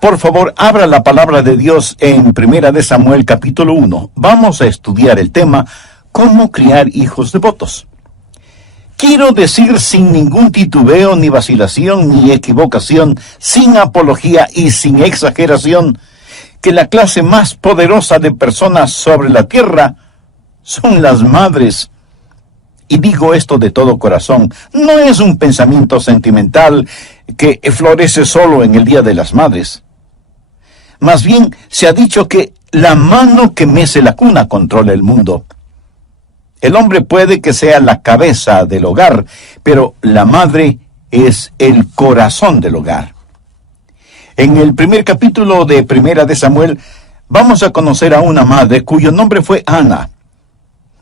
Por favor, abra la palabra de Dios en Primera de Samuel capítulo 1. Vamos a estudiar el tema ¿cómo criar hijos devotos? Quiero decir sin ningún titubeo, ni vacilación, ni equivocación, sin apología y sin exageración, que la clase más poderosa de personas sobre la tierra son las madres. Y digo esto de todo corazón, no es un pensamiento sentimental que florece solo en el Día de las Madres. Más bien, se ha dicho que la mano que mece la cuna controla el mundo. El hombre puede que sea la cabeza del hogar, pero la madre es el corazón del hogar. En el primer capítulo de Primera de Samuel, vamos a conocer a una madre cuyo nombre fue Ana.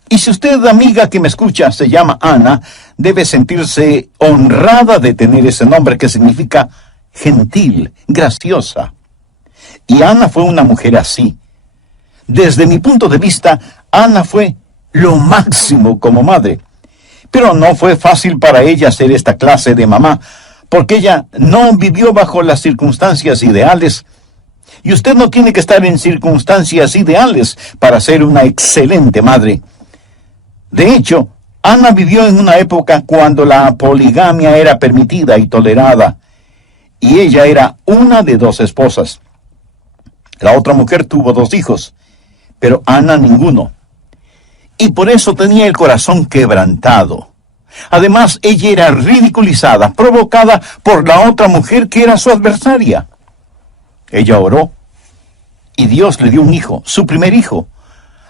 Y si usted, amiga que me escucha, se llama Ana, debe sentirse honrada de tener ese nombre que significa gentil, graciosa. Y Ana fue una mujer así. Desde mi punto de vista, Ana fue lo máximo como madre. Pero no fue fácil para ella ser esta clase de mamá, porque ella no vivió bajo las circunstancias ideales. Y usted no tiene que estar en circunstancias ideales para ser una excelente madre. De hecho, Ana vivió en una época cuando la poligamia era permitida y tolerada, y ella era una de 2 esposas. La otra mujer tuvo 2 hijos, pero Ana ninguno. Y por eso tenía el corazón quebrantado. Además, ella era ridiculizada, provocada por la otra mujer que era su adversaria. Ella oró, y Dios le dio un hijo, su primer hijo,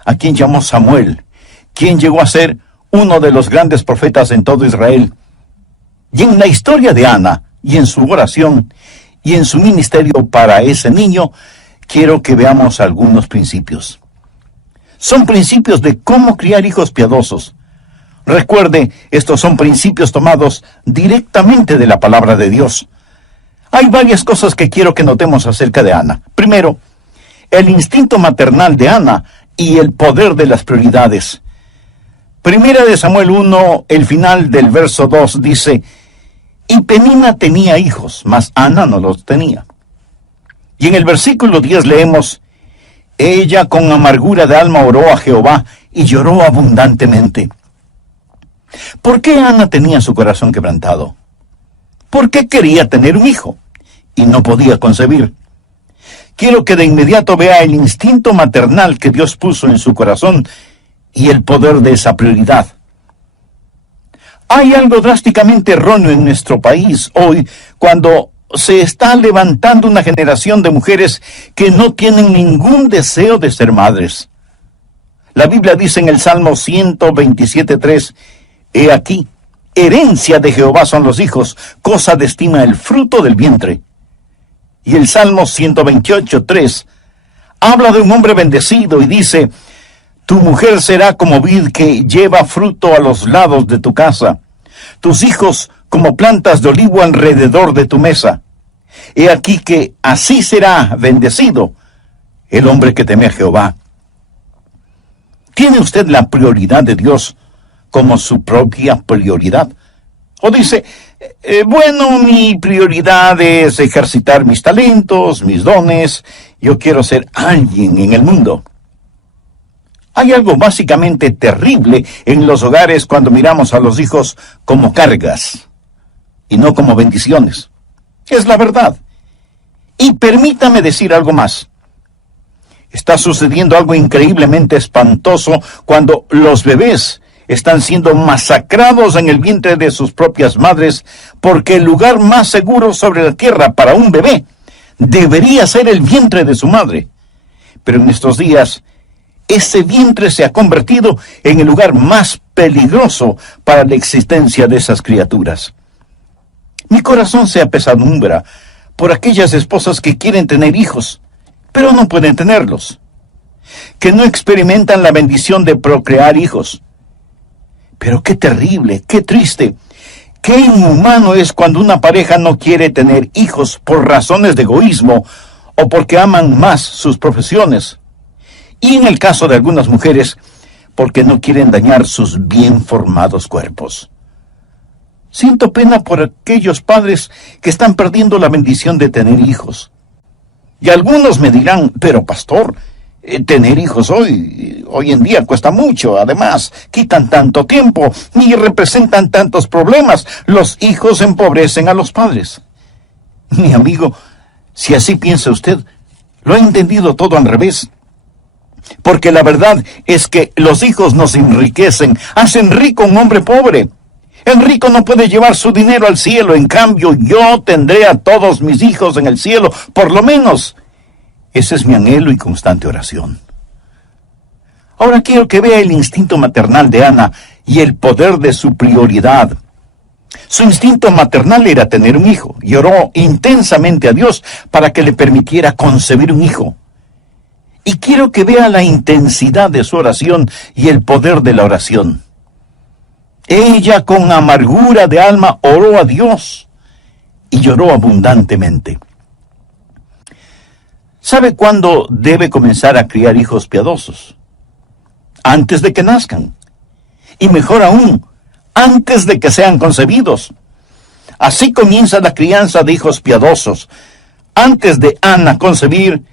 a quien llamó Samuel, quien llegó a ser uno de los grandes profetas en todo Israel. Y en la historia de Ana, y en su oración, y en su ministerio para ese niño, quiero que veamos algunos principios. Son principios de cómo criar hijos piadosos. Recuerde, estos son principios tomados directamente de la palabra de Dios. Hay varias cosas que quiero que notemos acerca de Ana. Primero, el instinto maternal de Ana y el poder de las prioridades. Primera de Samuel 1, el final del verso 2 dice, y Penina tenía hijos, mas Ana no los tenía. Y en el versículo 10 leemos, ella con amargura de alma oró a Jehová y lloró abundantemente. ¿Por qué Ana tenía su corazón quebrantado? Porque quería tener un hijo y no podía concebir. Quiero que de inmediato vea el instinto maternal que Dios puso en su corazón y el poder de esa prioridad. Hay algo drásticamente erróneo en nuestro país hoy cuando se está levantando una generación de mujeres que no tienen ningún deseo de ser madres. La Biblia dice en el Salmo 127:3, he aquí, herencia de Jehová son los hijos, cosa de estima el fruto del vientre. Y el Salmo 128:3 habla de un hombre bendecido y dice, tu mujer será como vid que lleva fruto a los lados de tu casa, tus hijos como plantas de olivo alrededor de tu mesa. He aquí que así será bendecido el hombre que teme a Jehová. ¿Tiene usted la prioridad de Dios como su propia prioridad? O dice, bueno, mi prioridad es ejercitar mis talentos, mis dones, yo quiero ser alguien en el mundo. Hay algo básicamente terrible en los hogares cuando miramos a los hijos como cargas y no como bendiciones. Es la verdad. Y permítame decir algo más. Está sucediendo algo increíblemente espantoso cuando los bebés están siendo masacrados en el vientre de sus propias madres, porque el lugar más seguro sobre la tierra para un bebé debería ser el vientre de su madre. Pero en estos días, ese vientre se ha convertido en el lugar más peligroso para la existencia de esas criaturas. Mi corazón se apesadumbra por aquellas esposas que quieren tener hijos, pero no pueden tenerlos, que no experimentan la bendición de procrear hijos. Pero qué terrible, qué triste, qué inhumano es cuando una pareja no quiere tener hijos por razones de egoísmo o porque aman más sus profesiones. Y en el caso de algunas mujeres, porque no quieren dañar sus bien formados cuerpos. Siento pena por aquellos padres que están perdiendo la bendición de tener hijos. Y algunos me dirán, pero pastor, tener hijos hoy en día cuesta mucho, además quitan tanto tiempo y representan tantos problemas. Los hijos empobrecen a los padres. Mi amigo, si así piensa usted, lo ha entendido todo al revés. Porque la verdad es que los hijos nos enriquecen, hacen rico a un hombre pobre. El rico no puede llevar su dinero al cielo, en cambio yo tendré a todos mis hijos en el cielo, por lo menos. Ese es mi anhelo y constante oración. Ahora quiero que vea el instinto maternal de Ana y el poder de su prioridad. Su instinto maternal era tener un hijo, y oró intensamente a Dios para que le permitiera concebir un hijo. Y quiero que vea la intensidad de su oración y el poder de la oración. Ella con amargura de alma oró a Dios y lloró abundantemente. ¿Sabe cuándo debe comenzar a criar hijos piadosos? Antes de que nazcan. Y mejor aún, antes de que sean concebidos. Así comienza la crianza de hijos piadosos. Antes de Ana concebir,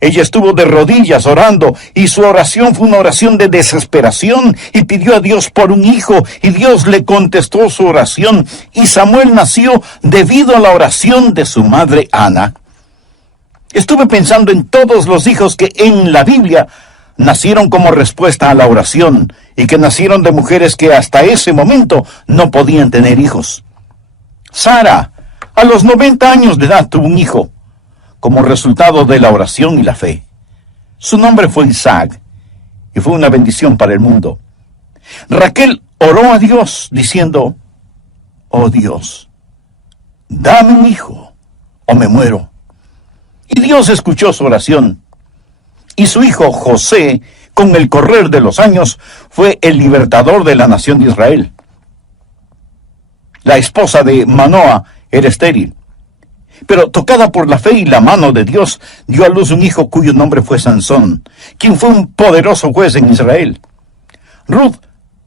ella estuvo de rodillas orando, y su oración fue una oración de desesperación, y pidió a Dios por un hijo, y Dios le contestó su oración, y Samuel nació debido a la oración de su madre Ana. Estuve pensando en todos los hijos que en la Biblia nacieron como respuesta a la oración, y que nacieron de mujeres que hasta ese momento no podían tener hijos. Sara, a los 90 años de edad, tuvo un hijo, como resultado de la oración y la fe. Su nombre fue Isaac, y fue una bendición para el mundo. Raquel oró a Dios, diciendo, «Oh Dios, dame un hijo, o me muero». Y Dios escuchó su oración, y su hijo José, con el correr de los años, fue el libertador de la nación de Israel. La esposa de Manoa era estéril, pero tocada por la fe y la mano de Dios, dio a luz un hijo cuyo nombre fue Sansón, quien fue un poderoso juez en Israel. Ruth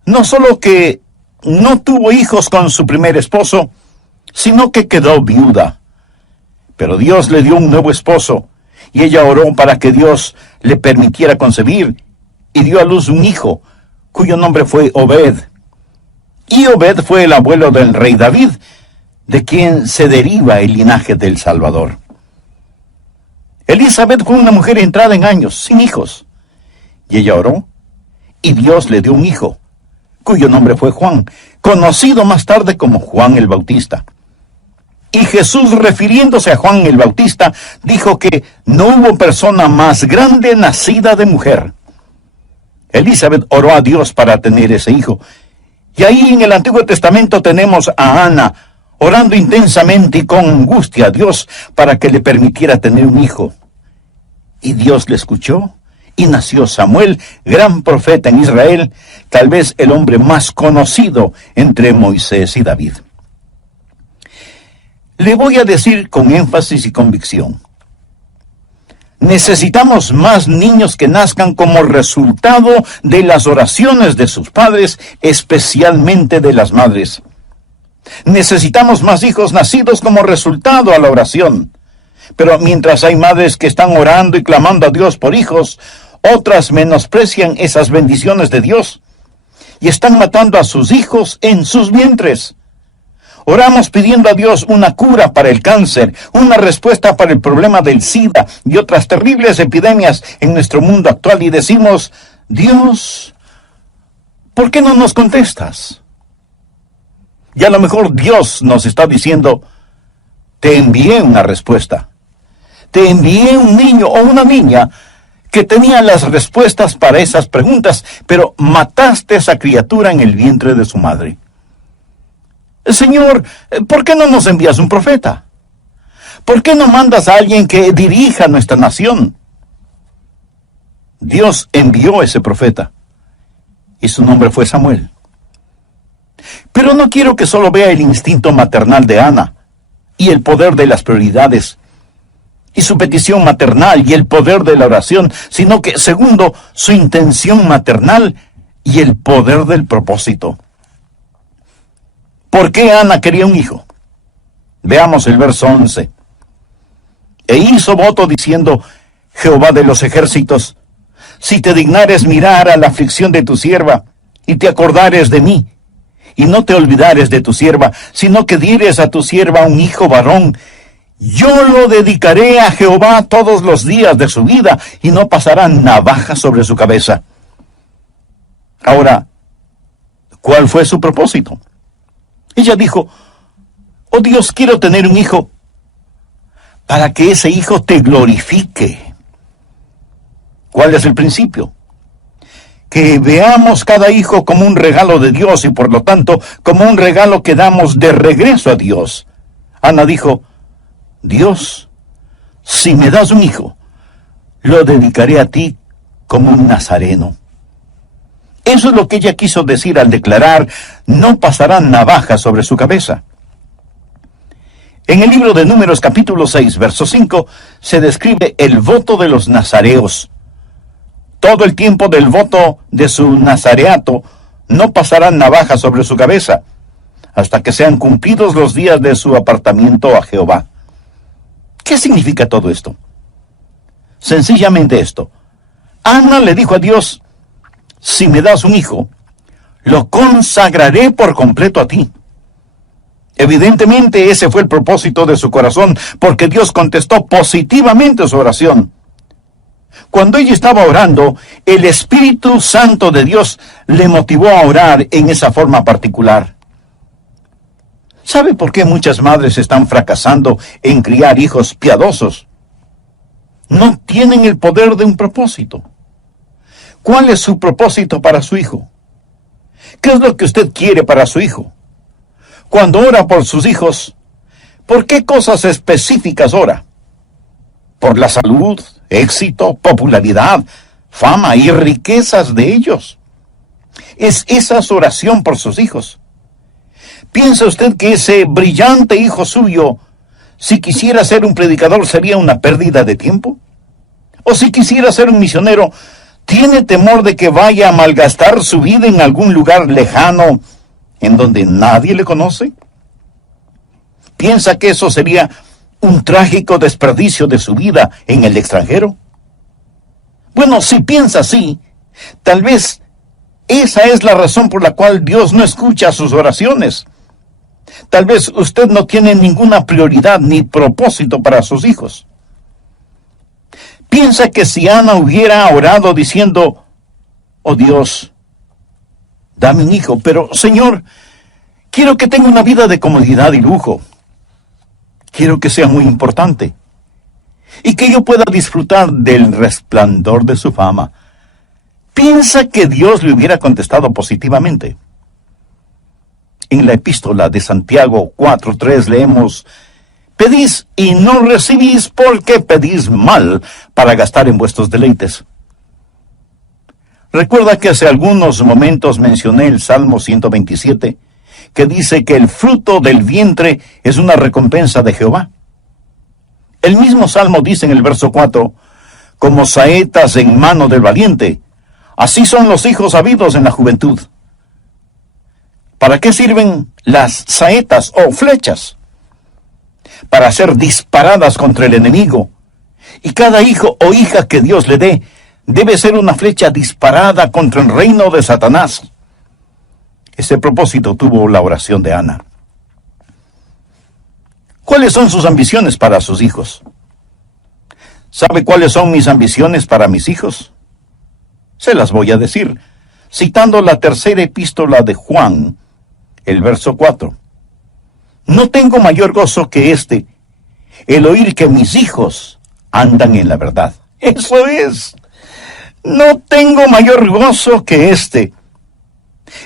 no solo que no tuvo hijos con su primer esposo, sino que quedó viuda. Pero Dios le dio un nuevo esposo, y ella oró para que Dios le permitiera concebir, y dio a luz un hijo, cuyo nombre fue Obed. Y Obed fue el abuelo del rey David, de quien se deriva el linaje del Salvador. Elizabeth fue una mujer entrada en años, sin hijos, y ella oró, y Dios le dio un hijo, cuyo nombre fue Juan, conocido más tarde como Juan el Bautista. Y Jesús, refiriéndose a Juan el Bautista, dijo que no hubo persona más grande nacida de mujer. Elizabeth oró a Dios para tener ese hijo. Y ahí en el Antiguo Testamento tenemos a Ana, orando intensamente y con angustia a Dios para que le permitiera tener un hijo. Y Dios le escuchó, y nació Samuel, gran profeta en Israel, tal vez el hombre más conocido entre Moisés y David. Le voy a decir con énfasis y convicción: necesitamos más niños que nazcan como resultado de las oraciones de sus padres, especialmente de las madres. Necesitamos más hijos nacidos como resultado a la oración. Pero mientras hay madres que están orando y clamando a Dios por hijos, otras menosprecian esas bendiciones de Dios y están matando a sus hijos en sus vientres. Oramos pidiendo a Dios una cura para el cáncer, una respuesta para el problema del SIDA y otras terribles epidemias en nuestro mundo actual, y decimos: Dios, ¿por qué no nos contestas? Y a lo mejor Dios nos está diciendo: te envié una respuesta. Te envié un niño o una niña que tenía las respuestas para esas preguntas, pero mataste a esa criatura en el vientre de su madre. Señor, ¿por qué no nos envías un profeta? ¿Por qué no mandas a alguien que dirija nuestra nación? Dios envió a ese profeta, y su nombre fue Samuel. Pero no quiero que solo vea el instinto maternal de Ana, y el poder de las prioridades, y su petición maternal, y el poder de la oración, sino que, segundo, su intención maternal, y el poder del propósito. ¿Por qué Ana quería un hijo? Veamos el verso 11. e hizo voto diciendo: Jehová de los ejércitos, si te dignares mirar a la aflicción de tu sierva, y te acordares de mí, y no te olvidares de tu sierva, sino que dieres a tu sierva un hijo varón, yo lo dedicaré a Jehová todos los días de su vida, y no pasará navaja sobre su cabeza. Ahora, ¿cuál fue su propósito? Ella dijo: oh Dios, quiero tener un hijo, para que ese hijo te glorifique. ¿Cuál es el principio? Que veamos cada hijo como un regalo de Dios y por lo tanto como un regalo que damos de regreso a Dios. Ana dijo: Dios, si me das un hijo, lo dedicaré a ti como un nazareno. Eso es lo que ella quiso decir al declarar: no pasarán navaja sobre su cabeza. En el libro de Números capítulo 6, verso 5, se describe el voto de los nazareos. Todo el tiempo del voto de su nazareato no pasarán navaja sobre su cabeza, hasta que sean cumplidos los días de su apartamiento a Jehová. ¿Qué significa todo esto? Sencillamente esto. Ana le dijo a Dios: si me das un hijo, lo consagraré por completo a ti. Evidentemente ese fue el propósito de su corazón, porque Dios contestó positivamente su oración. Cuando ella estaba orando, el Espíritu Santo de Dios le motivó a orar en esa forma particular. ¿Sabe por qué muchas madres están fracasando en criar hijos piadosos? No tienen el poder de un propósito. ¿Cuál es su propósito para su hijo? ¿Qué es lo que usted quiere para su hijo? Cuando ora por sus hijos, ¿por qué cosas específicas ora? ¿Por la salud, éxito, popularidad, fama y riquezas de ellos? ¿Es esa su oración por sus hijos? ¿Piensa usted que ese brillante hijo suyo, si quisiera ser un predicador, sería una pérdida de tiempo? ¿O si quisiera ser un misionero, tiene temor de que vaya a malgastar su vida en algún lugar lejano en donde nadie le conoce? ¿Piensa que eso sería un trágico desperdicio de su vida en el extranjero? Bueno, si piensa así, tal vez esa es la razón por la cual Dios no escucha sus oraciones. Tal vez usted no tiene ninguna prioridad ni propósito para sus hijos. Piensa que si Ana hubiera orado diciendo: oh Dios, dame un hijo, pero Señor, quiero que tenga una vida de comodidad y lujo. Quiero que sea muy importante y que yo pueda disfrutar del resplandor de su fama. ¿Piensa que Dios le hubiera contestado positivamente? En la epístola de Santiago 4:3 leemos: pedís y no recibís porque pedís mal para gastar en vuestros deleites. Recuerda que hace algunos momentos mencioné el Salmo 127, que dice que el fruto del vientre es una recompensa de Jehová. El mismo Salmo dice en el verso 4, como saetas en mano del valiente, así son los hijos habidos en la juventud. ¿Para qué sirven las saetas o flechas? Para ser disparadas contra el enemigo. Y cada hijo o hija que Dios le dé debe ser una flecha disparada contra el reino de Satanás. Ese propósito tuvo la oración de Ana. ¿Cuáles son sus ambiciones para sus hijos? ¿Sabe cuáles son mis ambiciones para mis hijos? Se las voy a decir, citando la tercera epístola de Juan, el verso 4. No tengo mayor gozo que este, el oír que mis hijos andan en la verdad. Eso es. No tengo mayor gozo que este.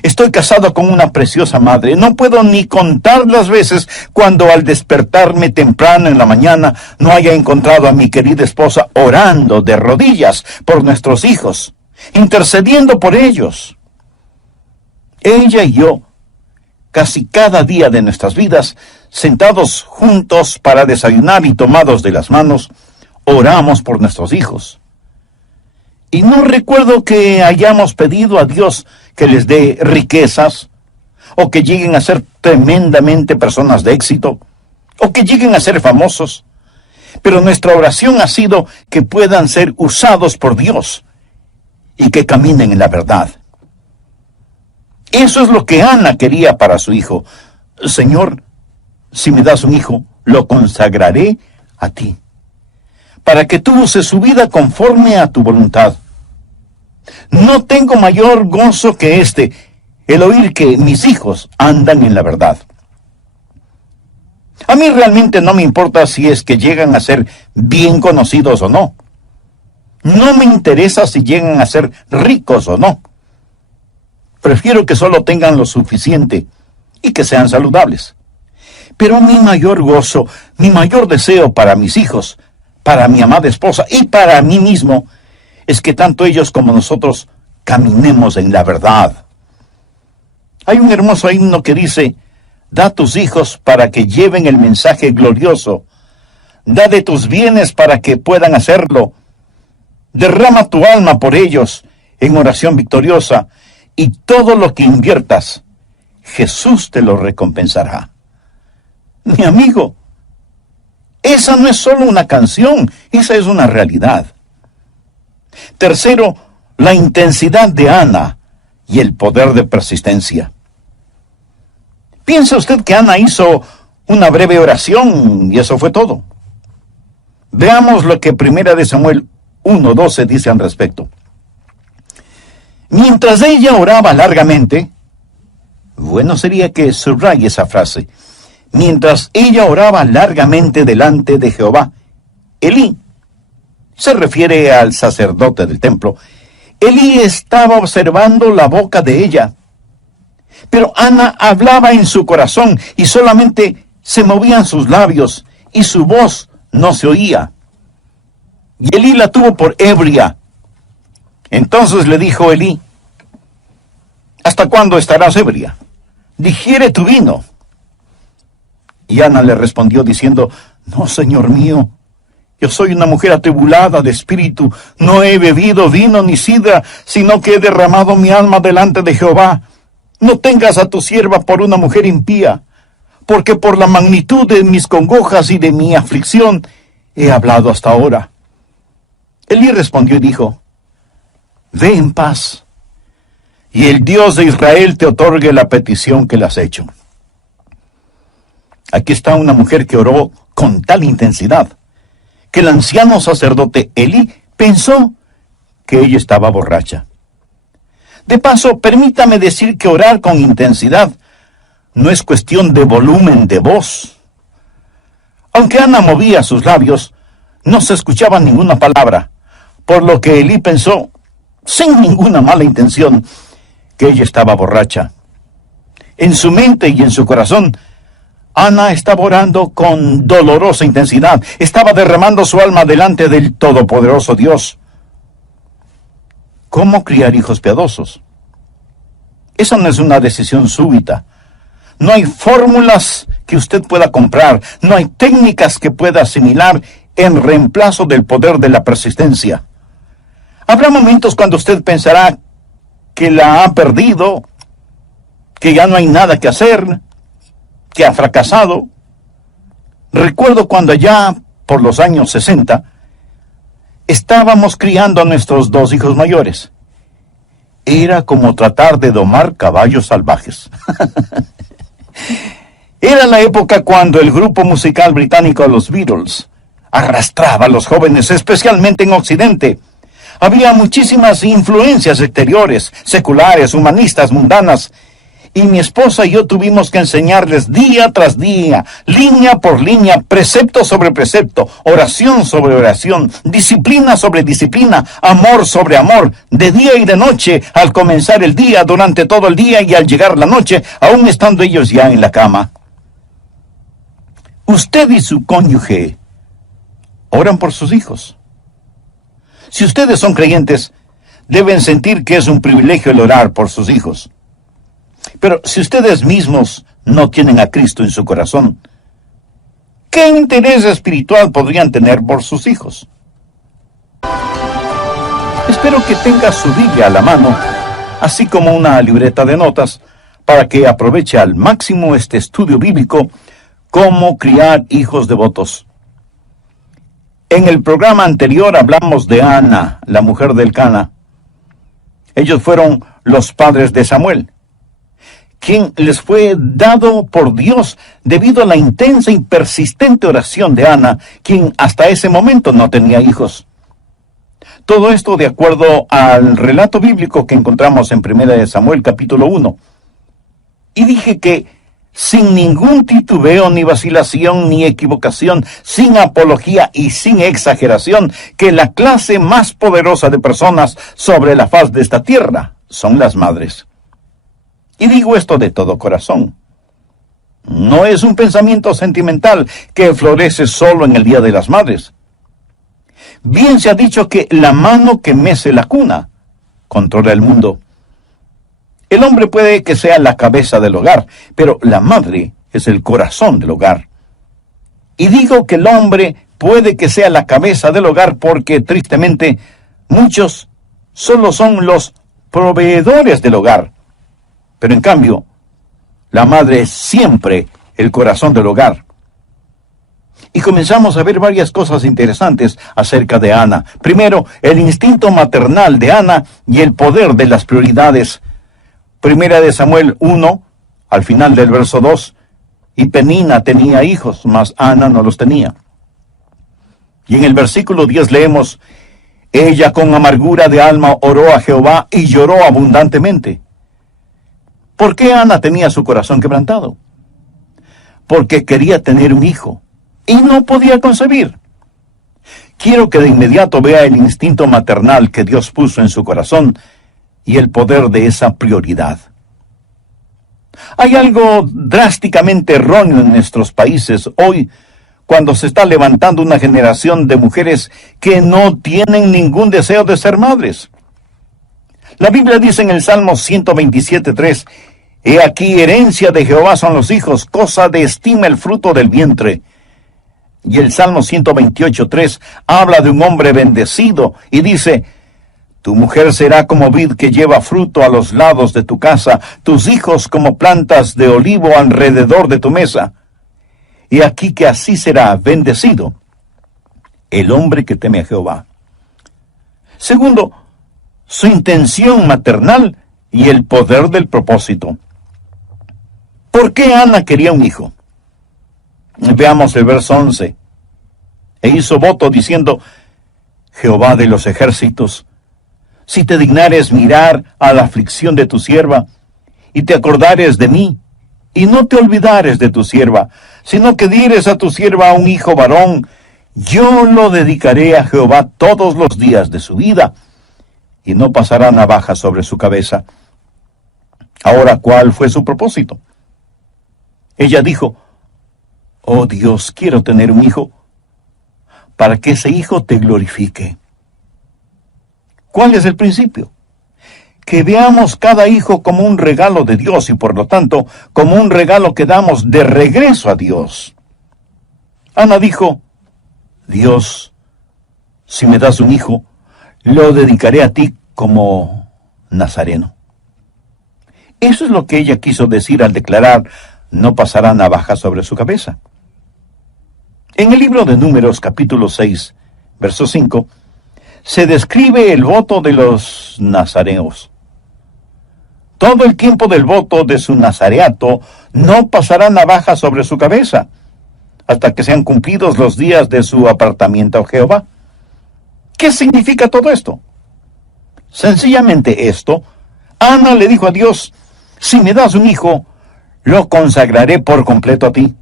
Estoy casado con una preciosa madre. No puedo ni contar las veces cuando al despertarme temprano en la mañana no haya encontrado a mi querida esposa orando de rodillas por nuestros hijos, intercediendo por ellos. Ella y yo, casi cada día de nuestras vidas, sentados juntos para desayunar y tomados de las manos, oramos por nuestros hijos. Y no recuerdo que hayamos pedido a Dios que les dé riquezas, o que lleguen a ser tremendamente personas de éxito, o que lleguen a ser famosos. Pero nuestra oración ha sido que puedan ser usados por Dios y que caminen en la verdad. Eso es lo que Ana quería para su hijo. Señor, si me das un hijo, lo consagraré a ti, para que tú uses su vida conforme a tu voluntad. No tengo mayor gozo que el oír que mis hijos andan en la verdad. A mí realmente no me importa si es que llegan a ser bien conocidos o no. No me interesa si llegan a ser ricos o no. Prefiero que solo tengan lo suficiente y que sean saludables. Pero mi mayor gozo, mi mayor deseo para mis hijos, para mi amada esposa y para mí mismo, es que tanto ellos como nosotros caminemos en la verdad. Hay un hermoso himno que dice: da tus hijos para que lleven el mensaje glorioso. Da de tus bienes para que puedan hacerlo. Derrama tu alma por ellos en oración victoriosa, y todo lo que inviertas, Jesús te lo recompensará. Mi amigo, esa no es solo una canción, esa es una realidad. Tercero, la intensidad de Ana y el poder de persistencia. ¿Piensa usted que Ana hizo una breve oración y eso fue todo? Veamos lo que 1 Samuel 1:12 dice al respecto. Mientras ella oraba largamente, bueno sería que subraye esa frase, mientras ella oraba largamente delante de Jehová, Elí, se refiere al sacerdote del templo, Elí estaba observando la boca de ella. Pero Ana hablaba en su corazón y solamente se movían sus labios y su voz no se oía. Y Elí la tuvo por ebria. Entonces le dijo Elí: ¿hasta cuándo estarás ebria? Digiere tu vino. Y Ana le respondió diciendo: no, Señor mío, yo soy una mujer atribulada de espíritu, no he bebido vino ni sidra, sino que he derramado mi alma delante de Jehová. No tengas a tu sierva por una mujer impía, porque por la magnitud de mis congojas y de mi aflicción he hablado hasta ahora. Elí respondió y dijo: ve en paz, y el Dios de Israel te otorgue la petición que le has hecho. Aquí está una mujer que oró con tal intensidad que el anciano sacerdote Elí pensó que ella estaba borracha. De paso, permítame decir que orar con intensidad no es cuestión de volumen de voz. Aunque Ana movía sus labios, no se escuchaba ninguna palabra, por lo que Elí pensó, sin ninguna mala intención, que ella estaba borracha. En su mente y en su corazón, Ana estaba orando con dolorosa intensidad, estaba derramando su alma delante del todopoderoso Dios. ¿Cómo criar hijos piadosos? Esa no es una decisión súbita. No hay fórmulas que usted pueda comprar, no hay técnicas que pueda asimilar en reemplazo del poder de la persistencia. Habrá momentos cuando usted pensará que la ha perdido, que ya no hay nada que hacer, que ha fracasado. Recuerdo cuando allá por los años 60, estábamos criando a nuestros 2 hijos mayores. Era como tratar de domar caballos salvajes. Era la época cuando el grupo musical británico Los Beatles arrastraba a los jóvenes, especialmente en Occidente. Había muchísimas influencias exteriores, seculares, humanistas, mundanas, y mi esposa y yo tuvimos que enseñarles día tras día, línea por línea, precepto sobre precepto, oración sobre oración, disciplina sobre disciplina, amor sobre amor, de día y de noche, al comenzar el día, durante todo el día y al llegar la noche, aún estando ellos ya en la cama. Usted y su cónyuge oran por sus hijos. Si ustedes son creyentes, deben sentir que es un privilegio el orar por sus hijos. Pero si ustedes mismos no tienen a Cristo en su corazón, ¿qué interés espiritual podrían tener por sus hijos? Espero que tenga su Biblia a la mano, así como una libreta de notas, para que aproveche al máximo este estudio bíblico, Cómo criar hijos devotos. En el programa anterior hablamos de Ana, la mujer del Cana. Ellos fueron los padres de Samuel, quien les fue dado por Dios debido a la intensa y persistente oración de Ana, quien hasta ese momento no tenía hijos. Todo esto de acuerdo al relato bíblico que encontramos en 1 Samuel capítulo 1. Y dije que sin ningún titubeo, ni vacilación, ni equivocación, sin apología y sin exageración, que la clase más poderosa de personas sobre la faz de esta tierra son las madres. Y digo esto de todo corazón. No es un pensamiento sentimental que florece solo en el Día de las Madres. Bien se ha dicho que la mano que mece la cuna controla el mundo. El hombre puede que sea la cabeza del hogar, pero la madre es el corazón del hogar. Y digo que el hombre puede que sea la cabeza del hogar porque, tristemente, muchos solo son los proveedores del hogar. Pero en cambio, la madre es siempre el corazón del hogar. Y comenzamos a ver varias cosas interesantes acerca de Ana. Primero, el instinto maternal de Ana y el poder de las prioridades. 1 Samuel 1, al final del verso 2, y Penina tenía hijos, mas Ana no los tenía. Y en el versículo 10 leemos, ella con amargura de alma oró a Jehová y lloró abundantemente. ¿Por qué Ana tenía su corazón quebrantado? Porque quería tener un hijo y no podía concebir. Quiero que de inmediato vea el instinto maternal que Dios puso en su corazón y el poder de esa prioridad. Hay algo drásticamente erróneo en nuestros países hoy, cuando se está levantando una generación de mujeres que no tienen ningún deseo de ser madres. La Biblia dice en el Salmo 127:3, he aquí herencia de Jehová son los hijos, cosa de estima el fruto del vientre. Y el Salmo 128:3 habla de un hombre bendecido y dice, tu mujer será como vid que lleva fruto a los lados de tu casa, tus hijos como plantas de olivo alrededor de tu mesa. Y aquí que así será bendecido el hombre que teme a Jehová. Segundo, su intención maternal y el poder del propósito. ¿Por qué Ana quería un hijo? Veamos el verso 11. E hizo voto diciendo, Jehová de los ejércitos, si te dignares mirar a la aflicción de tu sierva, y te acordares de mí, y no te olvidares de tu sierva, sino que dieres a tu sierva un hijo varón, yo lo dedicaré a Jehová todos los días de su vida, y no pasará navaja sobre su cabeza. Ahora, ¿cuál fue su propósito? Ella dijo, oh Dios, quiero tener un hijo, para que ese hijo te glorifique. ¿Cuál es el principio? Que veamos cada hijo como un regalo de Dios y por lo tanto como un regalo que damos de regreso a Dios. Ana dijo, Dios, si me das un hijo, lo dedicaré a ti como nazareno. Eso es lo que ella quiso decir al declarar, no pasará navaja sobre su cabeza. En el libro de Números, capítulo 6, verso 5, se describe el voto de los nazareos. Todo el tiempo del voto de su nazareato no pasará navaja sobre su cabeza, hasta que sean cumplidos los días de su apartamiento a Jehová. ¿Qué significa todo esto? Sencillamente esto, Ana le dijo a Dios, si me das un hijo, lo consagraré por completo a ti.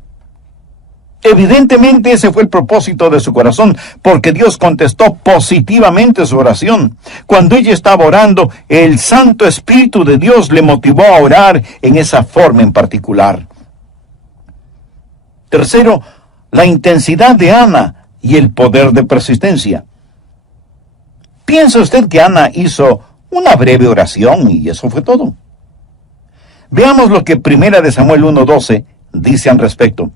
Evidentemente ese fue el propósito de su corazón, porque Dios contestó positivamente su oración. Cuando ella estaba orando, el Santo Espíritu de Dios le motivó a orar en esa forma en particular. Tercero, la intensidad de Ana y el poder de persistencia. ¿Piensa usted que Ana hizo una breve oración y eso fue todo? Veamos lo que 1 Samuel 1:12 dice al respecto.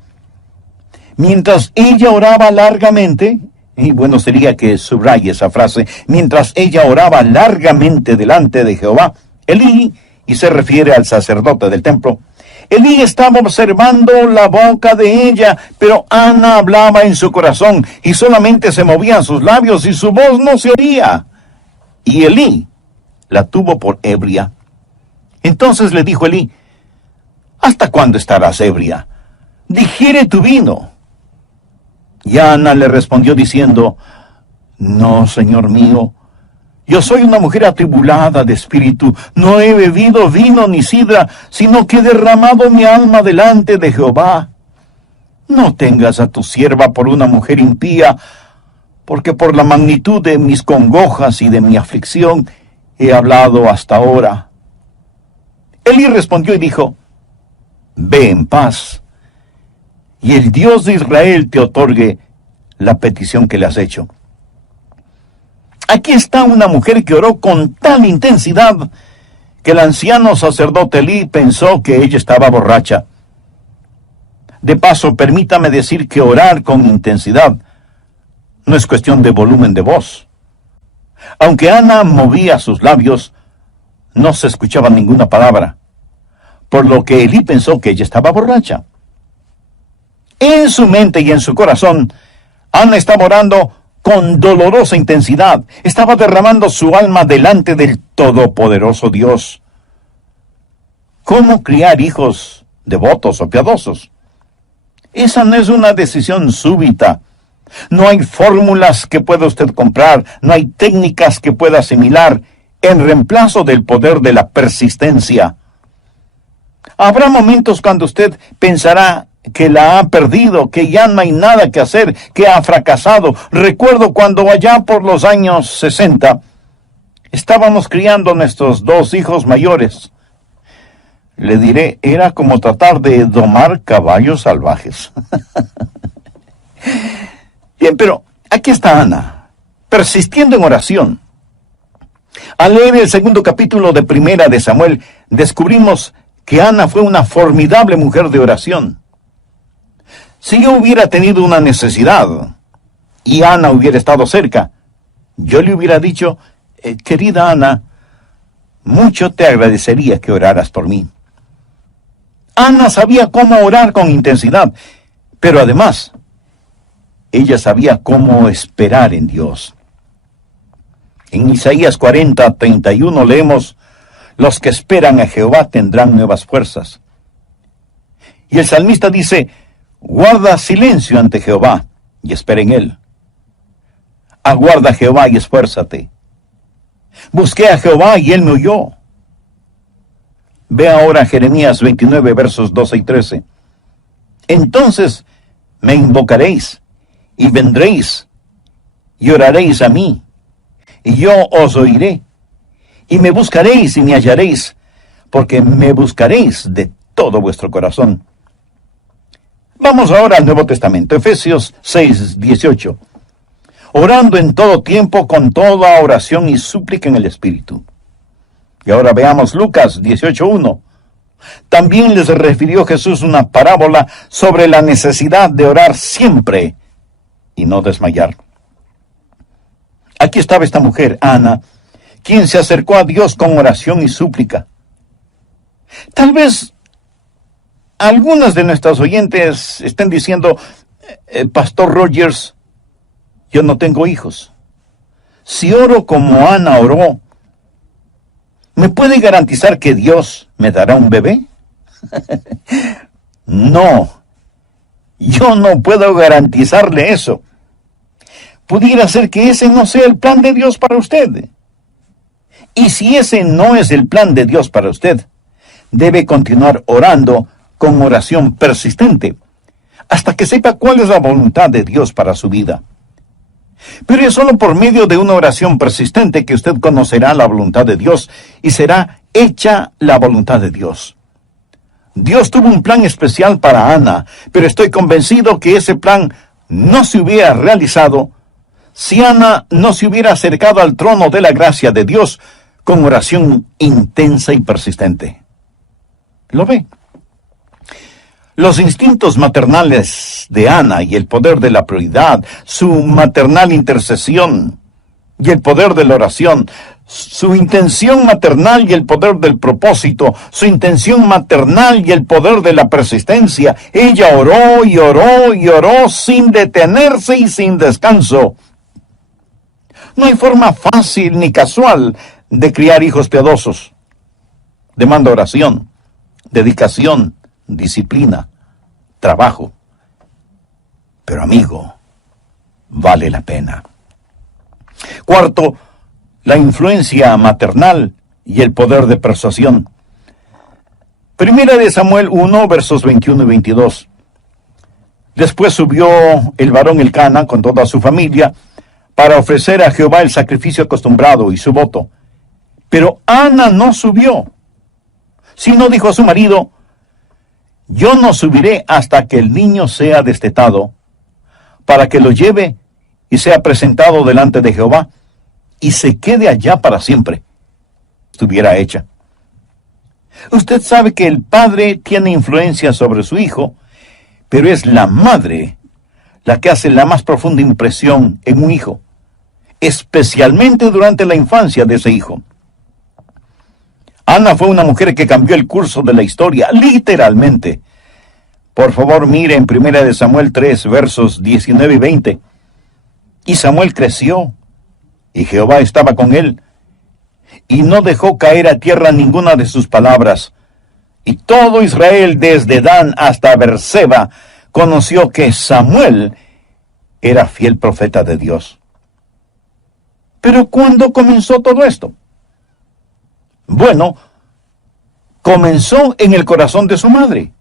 Mientras ella oraba largamente, y bueno sería que subraye esa frase, mientras ella oraba largamente delante de Jehová, Elí, y se refiere al sacerdote del templo, Elí estaba observando la boca de ella, pero Ana hablaba en su corazón, y solamente se movían sus labios y su voz no se oía. Y Elí la tuvo por ebria. Entonces le dijo Elí: ¿hasta cuándo estarás ebria? Digiere tu vino. Y Ana le respondió diciendo: no, señor mío, yo soy una mujer atribulada de espíritu, no he bebido vino ni sidra, sino que he derramado mi alma delante de Jehová. No tengas a tu sierva por una mujer impía, porque por la magnitud de mis congojas y de mi aflicción he hablado hasta ahora. Elí respondió y dijo: ve en paz, y el Dios de Israel te otorgue la petición que le has hecho. Aquí está una mujer que oró con tal intensidad que el anciano sacerdote Elí pensó que ella estaba borracha. De paso, permítame decir que orar con intensidad no es cuestión de volumen de voz. Aunque Ana movía sus labios, no se escuchaba ninguna palabra, por lo que Elí pensó que ella estaba borracha. En su mente y en su corazón, Ana estaba orando con dolorosa intensidad. Estaba derramando su alma delante del todopoderoso Dios. ¿Cómo criar hijos devotos o piadosos? Esa no es una decisión súbita. No hay fórmulas que pueda usted comprar, no hay técnicas que pueda asimilar en reemplazo del poder de la persistencia. Habrá momentos cuando usted pensará que la ha perdido, que ya no hay nada que hacer, que ha fracasado. Recuerdo cuando allá por los años 60 estábamos criando nuestros 2 hijos mayores. Le diré, era como tratar de domar caballos salvajes. Bien, pero aquí está Ana, persistiendo en oración. Al leer el 2º capítulo de Primera de Samuel, descubrimos que Ana fue una formidable mujer de oración. Si yo hubiera tenido una necesidad y Ana hubiera estado cerca, yo le hubiera dicho: querida Ana, mucho te agradecería que oraras por mí. Ana sabía cómo orar con intensidad, pero además, ella sabía cómo esperar en Dios. En Isaías 40:31 leemos: los que esperan a Jehová tendrán nuevas fuerzas. Y el salmista dice: guarda silencio ante Jehová y espera en él. Aguarda a Jehová y esfuérzate. Busqué a Jehová y él me oyó. Ve ahora Jeremías 29, versos 12 y 13. Entonces me invocaréis y vendréis y oraréis a mí, y yo os oiré, y me buscaréis y me hallaréis, porque me buscaréis de todo vuestro corazón. Vamos ahora al Nuevo Testamento, Efesios 6:18. Orando en todo tiempo con toda oración y súplica en el Espíritu. Y ahora veamos Lucas 18:1. También les refirió Jesús una parábola sobre la necesidad de orar siempre y no desmayar. Aquí estaba esta mujer, Ana, quien se acercó a Dios con oración y súplica. Tal vez algunas de nuestras oyentes estén diciendo: Pastor Rogers, yo no tengo hijos. Si oro como Ana oró, ¿me puede garantizar que Dios me dará un bebé? No, yo no puedo garantizarle eso. Pudiera ser que ese no sea el plan de Dios para usted. Y si ese no es el plan de Dios para usted, debe continuar orando con oración persistente, hasta que sepa cuál es la voluntad de Dios para su vida. Pero es solo por medio de una oración persistente que usted conocerá la voluntad de Dios y será hecha la voluntad de Dios. Dios tuvo un plan especial para Ana, pero estoy convencido que ese plan no se hubiera realizado si Ana no se hubiera acercado al trono de la gracia de Dios con oración intensa y persistente. ¿Lo ve? Los instintos maternales de Ana y el poder de la prioridad, su maternal intercesión y el poder de la oración, su intención maternal y el poder del propósito, su intención maternal y el poder de la persistencia. Ella oró y oró y oró sin detenerse y sin descanso. No hay forma fácil ni casual de criar hijos piadosos. Demanda oración, dedicación, disciplina, trabajo. Pero amigo, vale la pena. Cuarto, la influencia maternal y el poder de persuasión. Primera de Samuel 1, versos 21 y 22. Después subió el varón Elcana con toda su familia para ofrecer a Jehová el sacrificio acostumbrado y su voto. Pero Ana no subió, sino dijo a su marido: yo no subiré hasta que el niño sea destetado, para que lo lleve y sea presentado delante de Jehová, y se quede allá para siempre. Estuviera hecha. Usted sabe que el padre tiene influencia sobre su hijo, pero es la madre la que hace la más profunda impresión en un hijo, especialmente durante la infancia de ese hijo. Ana fue una mujer que cambió el curso de la historia, literalmente. Por favor, mire en 1 Samuel 3, versos 19 y 20. Y Samuel creció, y Jehová estaba con él, y no dejó caer a tierra ninguna de sus palabras. Y todo Israel, desde Dan hasta Berseba, conoció que Samuel era fiel profeta de Dios. ¿Pero cuándo comenzó todo esto? Bueno, comenzó en el corazón de su madre.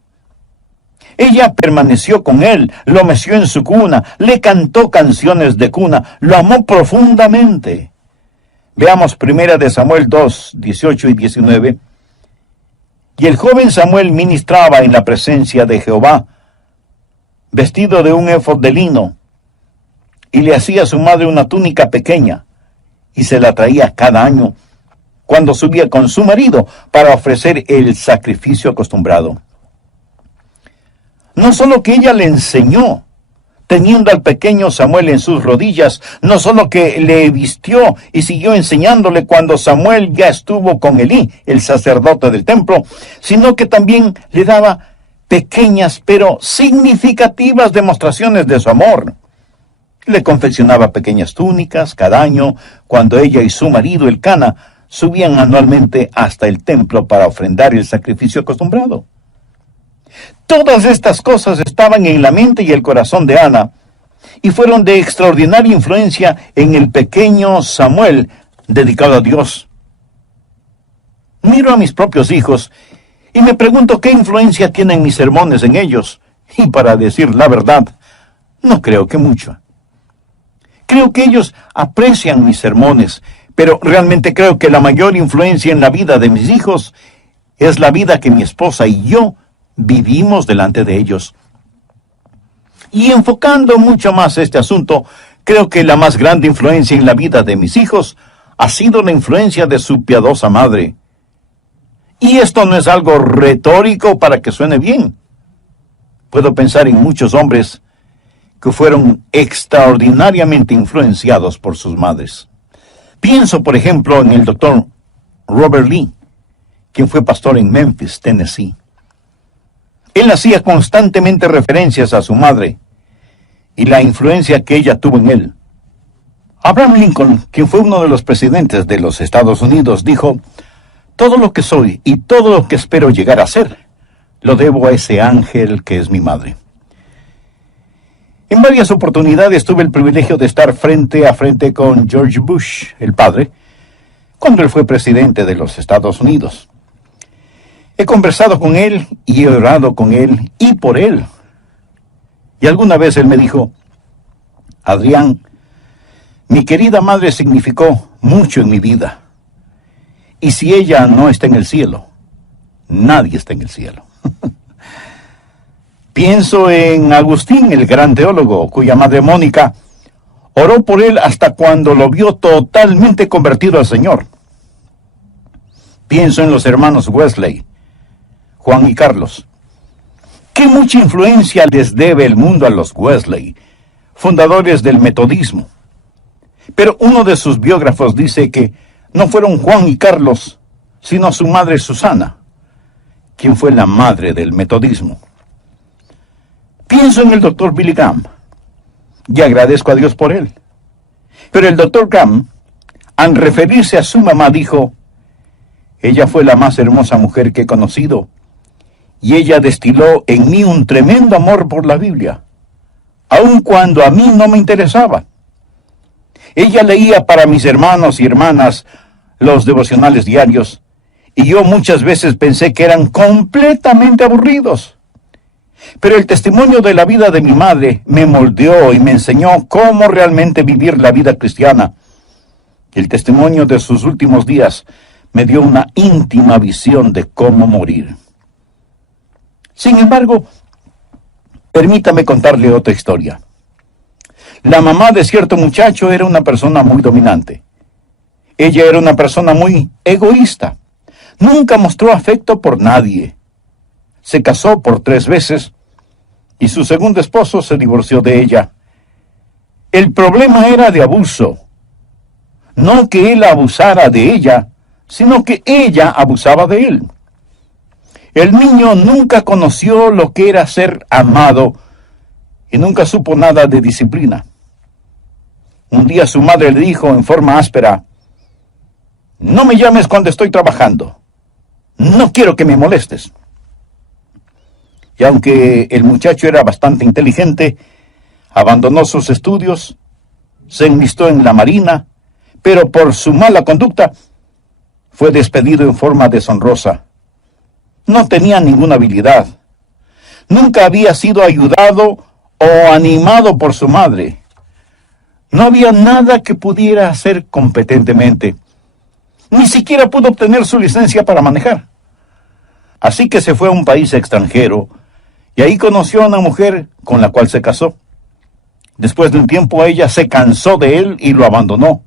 Ella permaneció con él, lo meció en su cuna, le cantó canciones de cuna, lo amó profundamente. Veamos 1 Samuel 2, 18 y 19. Y el joven Samuel ministraba en la presencia de Jehová, vestido de un éfod de lino, y le hacía a su madre una túnica pequeña, y se la traía cada año, cuando subía con su marido para ofrecer el sacrificio acostumbrado. No solo que ella le enseñó, teniendo al pequeño Samuel en sus rodillas, no solo que le vistió y siguió enseñándole cuando Samuel ya estuvo con Elí, el sacerdote del templo, sino que también le daba pequeñas pero significativas demostraciones de su amor. Le confeccionaba pequeñas túnicas cada año cuando ella y su marido Elcana subían anualmente hasta el templo para ofrendar el sacrificio acostumbrado. Todas estas cosas estaban en la mente y el corazón de Ana, y fueron de extraordinaria influencia en el pequeño Samuel, dedicado a Dios. Miro a mis propios hijos, y me pregunto qué influencia tienen mis sermones en ellos, y para decir la verdad, no creo que mucho. Creo que ellos aprecian mis sermones, pero realmente creo que la mayor influencia en la vida de mis hijos es la vida que mi esposa y yo vivimos delante de ellos. Y enfocando mucho más este asunto, creo que la más grande influencia en la vida de mis hijos ha sido la influencia de su piadosa madre. Y esto no es algo retórico para que suene bien. Puedo pensar en muchos hombres que fueron extraordinariamente influenciados por sus madres. Pienso, por ejemplo, en el doctor Robert Lee, quien fue pastor en Memphis, Tennessee. Él hacía constantemente referencias a su madre y la influencia que ella tuvo en él. Abraham Lincoln, quien fue uno de los presidentes de los Estados Unidos, dijo: todo lo que soy y todo lo que espero llegar a ser, lo debo a ese ángel que es mi madre. En varias oportunidades tuve el privilegio de estar frente a frente con George Bush, el padre, cuando él fue presidente de los Estados Unidos. He conversado con él y he orado con él y por él. Y alguna vez él me dijo: Adrián, mi querida madre significó mucho en mi vida. Y si ella no está en el cielo, nadie está en el cielo. Pienso en Agustín, el gran teólogo, cuya madre Mónica oró por él hasta cuando lo vio totalmente convertido al Señor. Pienso en los hermanos Wesley, Juan y Carlos. Qué mucha influencia les debe el mundo a los Wesley, fundadores del metodismo. Pero uno de sus biógrafos dice que no fueron Juan y Carlos, sino su madre Susana, quien fue la madre del metodismo. Pienso en el doctor Billy Graham y agradezco a Dios por él. Pero el doctor Graham, al referirse a su mamá, dijo: ella fue la más hermosa mujer que he conocido, y ella destiló en mí un tremendo amor por la Biblia, aun cuando a mí no me interesaba. Ella leía para mis hermanos y hermanas los devocionales diarios, y yo muchas veces pensé que eran completamente aburridos. Pero el testimonio de la vida de mi madre me moldeó y me enseñó cómo realmente vivir la vida cristiana. El testimonio de sus últimos días me dio una íntima visión de cómo morir. Sin embargo, permítame contarle otra historia. La mamá de cierto muchacho era una persona muy dominante. Ella era una persona muy egoísta. Nunca mostró afecto por nadie. Se casó por 3 veces y su segundo esposo se divorció de ella. El problema era de abuso. No que él abusara de ella, sino que ella abusaba de él. El niño nunca conoció lo que era ser amado y nunca supo nada de disciplina. Un día su madre le dijo en forma áspera: no me llames cuando estoy trabajando. No quiero que me molestes. Y aunque el muchacho era bastante inteligente, abandonó sus estudios, se enlistó en la marina, pero por su mala conducta fue despedido en forma deshonrosa. No tenía ninguna habilidad. Nunca había sido ayudado o animado por su madre. No había nada que pudiera hacer competentemente. Ni siquiera pudo obtener su licencia para manejar. Así que se fue a un país extranjero y ahí conoció a una mujer con la cual se casó. Después de un tiempo ella se cansó de él y lo abandonó.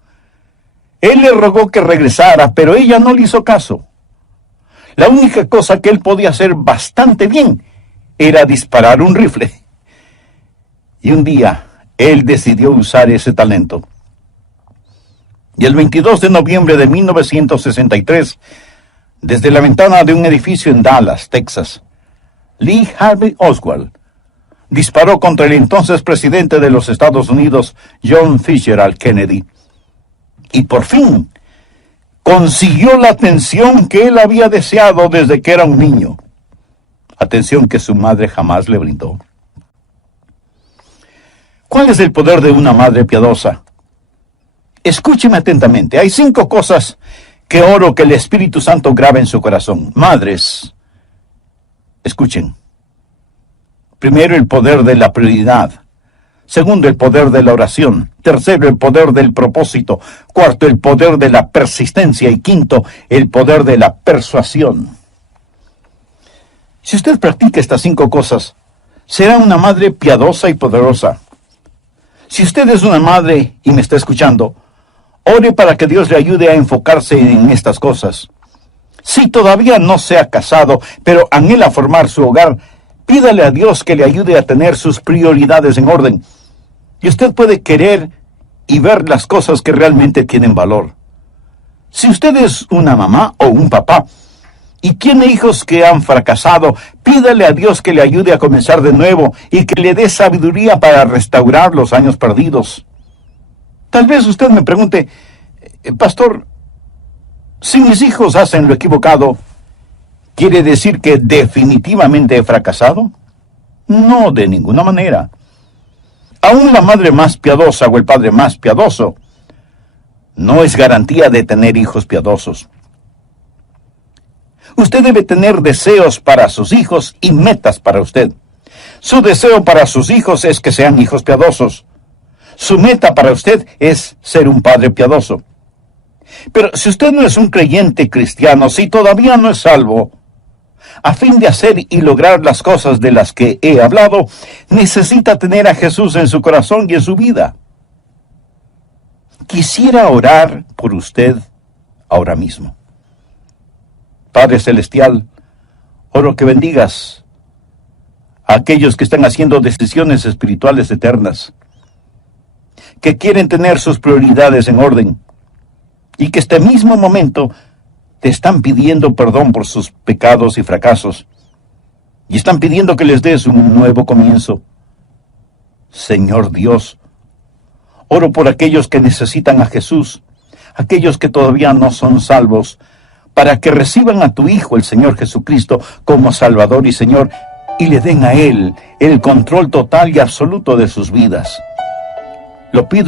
Él le rogó que regresara, pero ella no le hizo caso. La única cosa que él podía hacer bastante bien era disparar un rifle. Y un día él decidió usar ese talento. Y el 22 de noviembre de 1963, desde la ventana de un edificio en Dallas, Texas, Lee Harvey Oswald disparó contra el entonces presidente de los Estados Unidos, John Fitzgerald Kennedy. Y por fin consiguió la atención que él había deseado desde que era un niño. Atención que su madre jamás le brindó. ¿Cuál es el poder de una madre piadosa? Escúcheme atentamente. Hay 5 cosas que oro que el Espíritu Santo grabe en su corazón. Madres, escuchen. Primero, el poder de la prioridad. Segundo, el poder de la oración. Tercero, el poder del propósito. Cuarto, el poder de la persistencia. Y quinto, el poder de la persuasión. Si usted practica estas 5 cosas, será una madre piadosa y poderosa. Si usted es una madre y me está escuchando, ore para que Dios le ayude a enfocarse en estas cosas. Si todavía no se ha casado, pero anhela formar su hogar, pídale a Dios que le ayude a tener sus prioridades en orden. Y usted puede querer y ver las cosas que realmente tienen valor. Si usted es una mamá o un papá y tiene hijos que han fracasado, pídale a Dios que le ayude a comenzar de nuevo y que le dé sabiduría para restaurar los años perdidos. Tal vez usted me pregunte: pastor, si mis hijos hacen lo equivocado, ¿quiere decir que definitivamente he fracasado? No, de ninguna manera. Aún la madre más piadosa o el padre más piadoso no es garantía de tener hijos piadosos. Usted debe tener deseos para sus hijos y metas para usted. Su deseo para sus hijos es que sean hijos piadosos. Su meta para usted es ser un padre piadoso. Pero si usted no es un creyente cristiano, si todavía no es salvo, a fin de hacer y lograr las cosas de las que he hablado, necesita tener a Jesús en su corazón y en su vida. Quisiera orar por usted ahora mismo. Padre Celestial, oro que bendigas a aquellos que están haciendo decisiones espirituales eternas, que quieren tener sus prioridades en orden, y que este mismo momento te están pidiendo perdón por sus pecados y fracasos, y están pidiendo que les des un nuevo comienzo. Señor Dios, oro por aquellos que necesitan a Jesús, aquellos que todavía no son salvos, para que reciban a tu Hijo, el Señor Jesucristo, como Salvador y Señor, y le den a Él el control total y absoluto de sus vidas. Lo pido